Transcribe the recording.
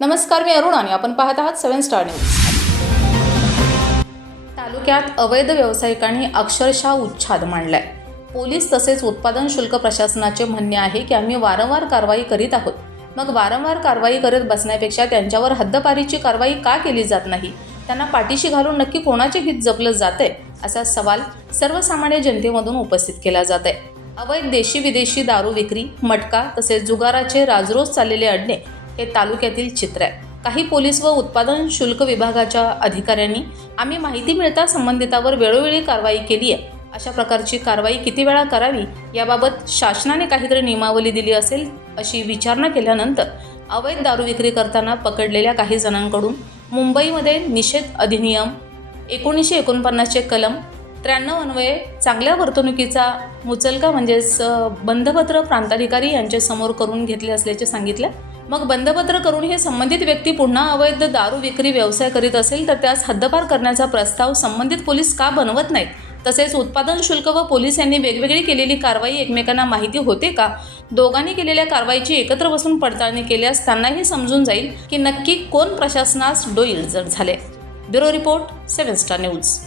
नमस्कार मी अरुण आणि आपण पाहत आहात सेवन स्टार न्यूज. तालुक्यात अवैध व्यावसायिकांनी अक्षरशः उच्छाद मांडलाय. पोलीस तसेच उत्पादन शुल्क प्रशासनाचे म्हणणे आहे की आम्ही वारंवार कारवाई करीत आहोत. मग वारंवार कारवाई करत बसण्यापेक्षा त्यांच्यावर हद्दपारीची कारवाई का केली जात नाही? त्यांना पाठीशी घालून नक्की कोणाचे हित जपलं जातंय? असा सवाल सर्वसामान्य जनतेमधून उपस्थित केला जात आहे अवैध देशी विदेशी दारू विक्री मटका तसेच जुगाराचे राजरोज चाललेले अडणे हे तालुक्यातील चित्र आहे. काही पोलीस व उत्पादन शुल्क विभागाच्या अधिकाऱ्यांनी आम्ही माहिती मिळता संबंधितावर वेळोवेळी कारवाई केली आहे. अशा प्रकारची कारवाई किती वेळा करावी याबाबत शासनाने काहीतरी नियमावली दिली असेल अशी विचारणा केल्यानंतर अवैध दारू विक्री करताना पकडलेल्या काही जणांकडून मुंबईमध्ये निषेध अधिनियम एकोणीसशे एकोणपन्नासचे कलम त्र्याण्णव अन्वये चांगल्या वर्तणुकीचा मुचलका म्हणजेच बंधपत्र प्रांताधिकारी यांच्यासमोर करून घेतले असल्याचे सांगितले. मग बंधपत्र करून हे संबंधित व्यक्ती पुन्हा अवैध दारू विक्री व्यवसाय करीत असेल तर त्यास हद्दपार करण्याचा प्रस्ताव संबंधित पोलीस का बनवत नाहीत? तसेच उत्पादन शुल्क व पोलीस यांनी वेगवेगळी केलेली कारवाई एकमेकांना माहिती होते का? दोघांनी केलेल्या कारवाईची एकत्र बसून पडताळणी केल्यास त्यांनाही समजून जाईल की नक्की कोण प्रशासनास डोईलजड झाले. Bureau report seven star news.